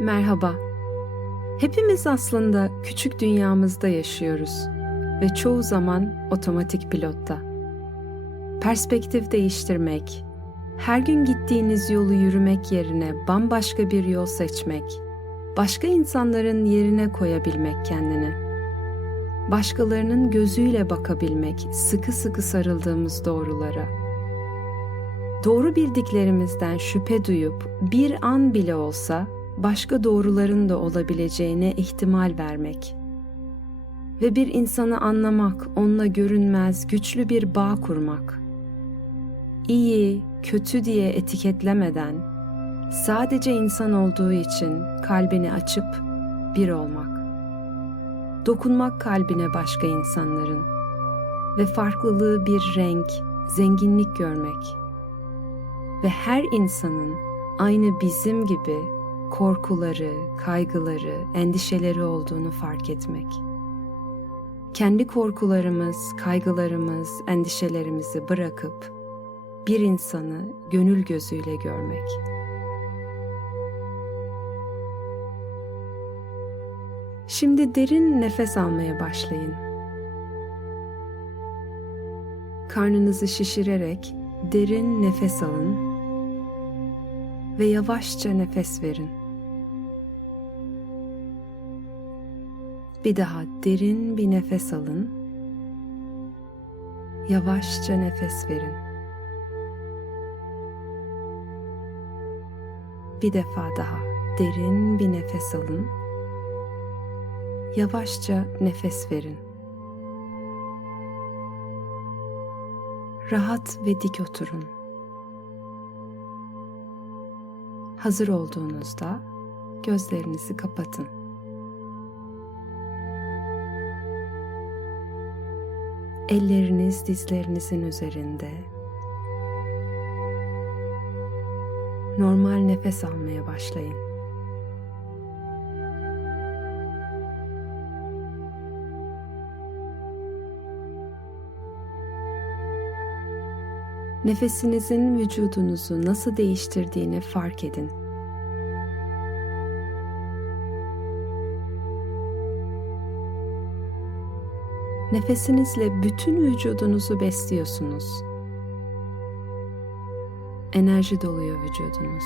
Merhaba. Hepimiz aslında küçük dünyamızda yaşıyoruz ve çoğu zaman otomatik pilotta. Perspektif değiştirmek, her gün gittiğiniz yolu yürümek yerine bambaşka bir yol seçmek, başka insanların yerine koyabilmek kendini. Başkalarının gözüyle bakabilmek, sıkı sıkı sarıldığımız doğrulara. Doğru bildiklerimizden şüphe duyup bir an bile olsa başka doğruların da olabileceğine ihtimal vermek. Ve bir insanı anlamak, onunla görünmez, güçlü bir bağ kurmak. İyi, kötü diye etiketlemeden, sadece insan olduğu için kalbini açıp bir olmak. Dokunmak kalbine başka insanların ve farklılığı bir renk, zenginlik görmek. Ve her insanın aynı bizim gibi korkuları, kaygıları, endişeleri olduğunu fark etmek. Kendi korkularımız, kaygılarımız, endişelerimizi bırakıp bir insanı gönül gözüyle görmek. Şimdi derin nefes almaya başlayın. Karnınızı şişirerek derin nefes alın ve yavaşça nefes verin. Bir daha derin bir nefes alın. Yavaşça nefes verin. Bir defa daha derin bir nefes alın. Yavaşça nefes verin. Rahat ve dik oturun. Hazır olduğunuzda gözlerinizi kapatın. Elleriniz dizlerinizin üzerinde. Normal nefes almaya başlayın. Nefesinizin vücudunuzu nasıl değiştirdiğini fark edin. Nefesinizle bütün vücudunuzu besliyorsunuz. Enerji doluyor vücudunuz.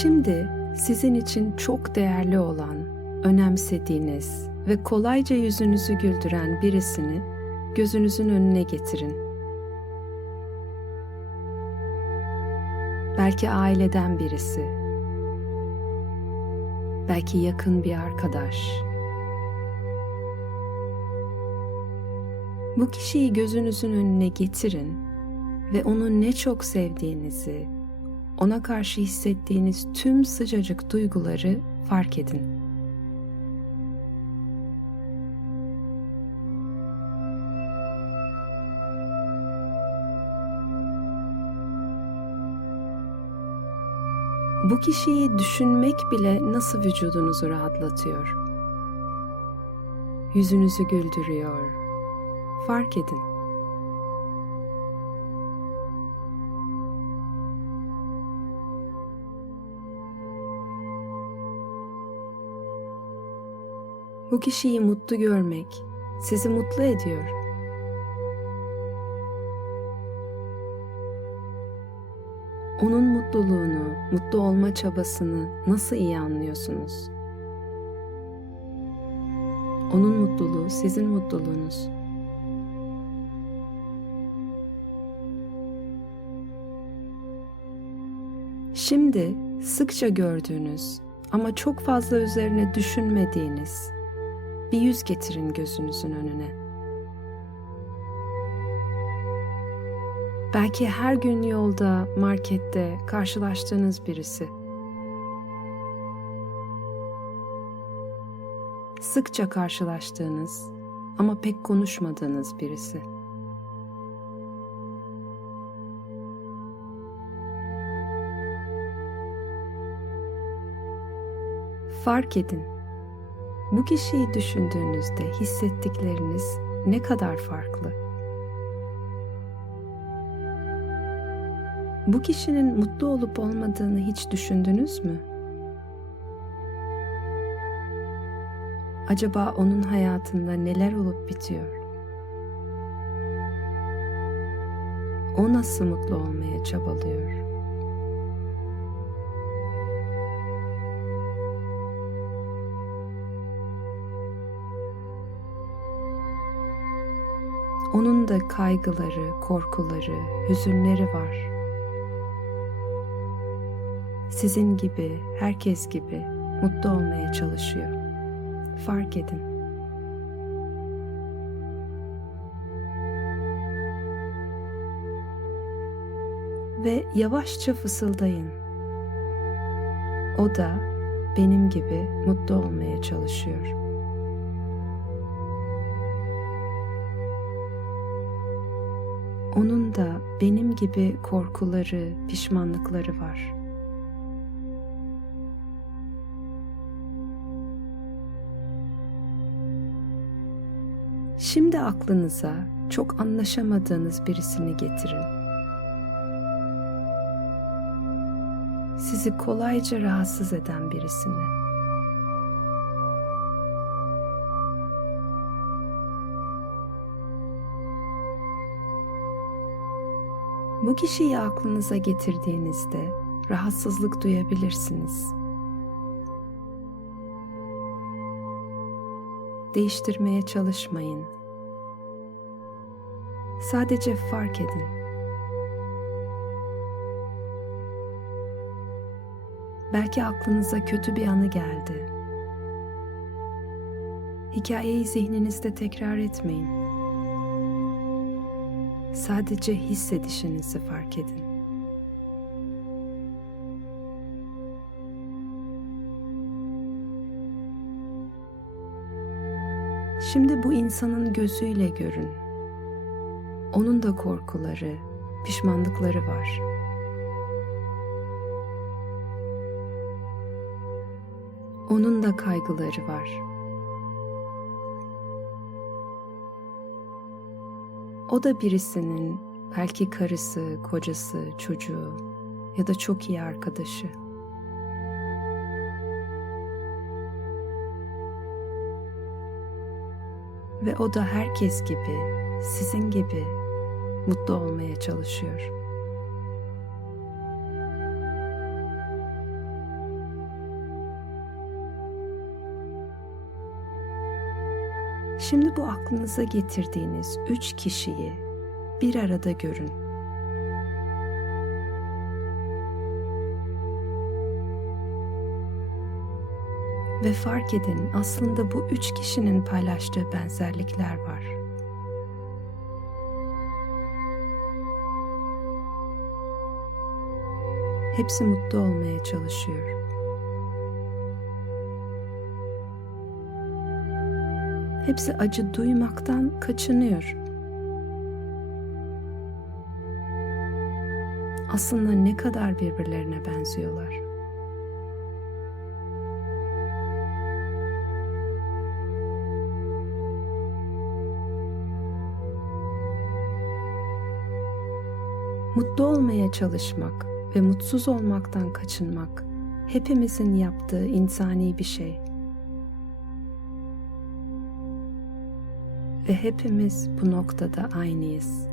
Şimdi sizin için çok değerli olan, önemsediğiniz ve kolayca yüzünüzü güldüren birisini gözünüzün önüne getirin. Belki aileden birisi, belki yakın bir arkadaş. Bu kişiyi gözünüzün önüne getirin ve onu ne çok sevdiğinizi, ona karşı hissettiğiniz tüm sıcacık duyguları fark edin. Bu kişiyi düşünmek bile nasıl vücudunuzu rahatlatıyor. Yüzünüzü güldürüyor. Fark edin. Bu kişiyi mutlu görmek sizi mutlu ediyor. Onun mutluluğunu, mutlu olma çabasını nasıl iyi anlıyorsunuz? Onun mutluluğu sizin mutluluğunuz. Şimdi sıkça gördüğünüz ama çok fazla üzerine düşünmediğiniz bir yüz getirin gözünüzün önüne. Belki her gün yolda, markette karşılaştığınız birisi. Sıkça karşılaştığınız ama pek konuşmadığınız birisi. Fark edin bu kişiyi düşündüğünüzde hissettikleriniz ne kadar farklı? Bu kişinin mutlu olup olmadığını hiç düşündünüz mü? Acaba onun hayatında neler olup bitiyor? O nasıl mutlu olmaya çabalıyor? Onun da kaygıları, korkuları, hüzünleri var. Sizin gibi, herkes gibi mutlu olmaya çalışıyor. Fark edin. Ve yavaşça fısıldayın. O da benim gibi mutlu olmaya çalışıyor. Onun da benim gibi korkuları, pişmanlıkları var. Şimdi aklınıza çok anlaşamadığınız birisini getirin. Sizi kolayca rahatsız eden birisini. Bu kişiyi aklınıza getirdiğinizde rahatsızlık duyabilirsiniz. Değiştirmeye çalışmayın. Sadece fark edin. Belki aklınıza kötü bir anı geldi. Hikayeyi zihninizde tekrar etmeyin. Sadece hissedişinizi fark edin. Şimdi bu insanın gözüyle görün. Onun da korkuları, pişmanlıkları var. Onun da kaygıları var. O da birisinin belki karısı, kocası, çocuğu ya da çok iyi arkadaşı. Ve o da herkes gibi, sizin gibi mutlu olmaya çalışıyor. Şimdi bu aklınıza getirdiğiniz üç kişiyi bir arada görün. Ve fark edin aslında bu üç kişinin paylaştığı benzerlikler var. Hepsi mutlu olmaya çalışıyor. Hepsi acı duymaktan kaçınıyor. Aslında ne kadar birbirlerine benziyorlar. Mutlu olmaya çalışmak ve mutsuz olmaktan kaçınmak hepimizin yaptığı insani bir şey. Ve hepimiz bu noktada aynıyız.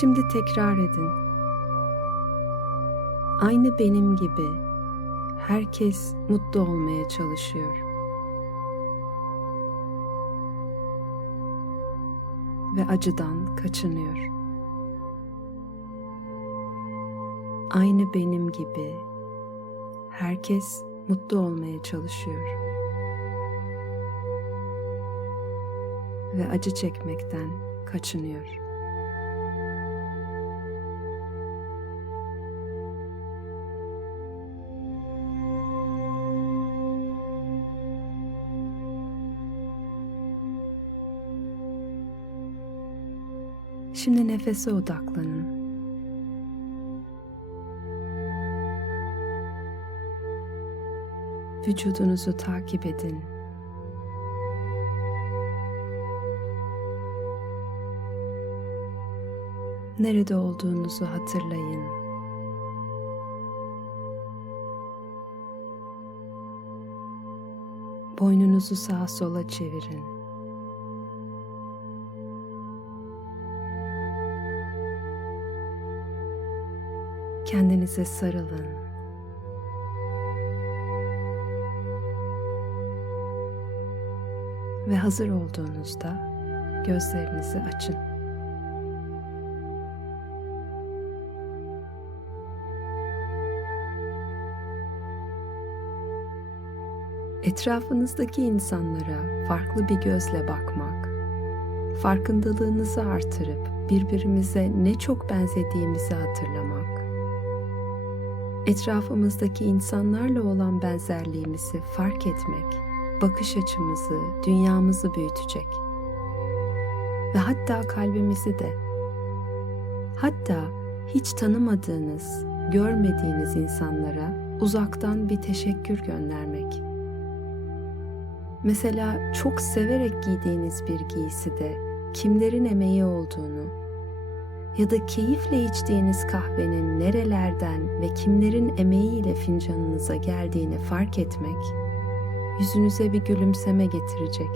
Şimdi tekrar edin. Aynı benim gibi herkes mutlu olmaya çalışıyor. Ve acıdan kaçınıyor. Aynı benim gibi herkes mutlu olmaya çalışıyor. Ve acı çekmekten kaçınıyor. Şimdi nefese odaklanın. vücudunuzu takip edin. Nerede olduğunuzu hatırlayın. Boynunuzu sağa sola çevirin. Kendinize sarılın. Ve hazır olduğunuzda gözlerinizi açın. Etrafınızdaki insanlara farklı bir gözle bakmak, farkındalığınızı artırıp birbirimize ne çok benzediğimizi hatırlamak, etrafımızdaki insanlarla olan benzerliğimizi fark etmek, bakış açımızı, dünyamızı büyütecek. Ve hatta kalbimizi de, hatta hiç tanımadığınız, görmediğiniz insanlara uzaktan bir teşekkür göndermek. Mesela çok severek giydiğiniz bir giyside kimlerin emeği olduğunu ya da keyifle içtiğiniz kahvenin nerelerden ve kimlerin emeğiyle fincanınıza geldiğini fark etmek yüzünüze bir gülümseme getirecek.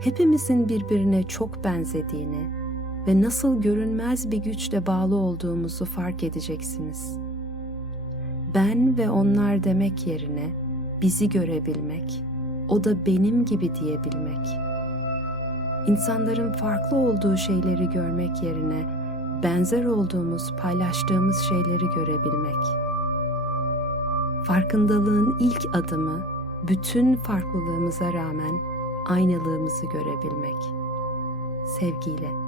Hepimizin birbirine çok benzediğini ve nasıl görünmez bir güçle bağlı olduğumuzu fark edeceksiniz. Ben ve onlar demek yerine bizi görebilmek, o da benim gibi diyebilmek. İnsanların farklı olduğu şeyleri görmek yerine benzer olduğumuz, paylaştığımız şeyleri görebilmek. Farkındalığın ilk adımı bütün farklılığımıza rağmen aynılığımızı görebilmek. Sevgiyle.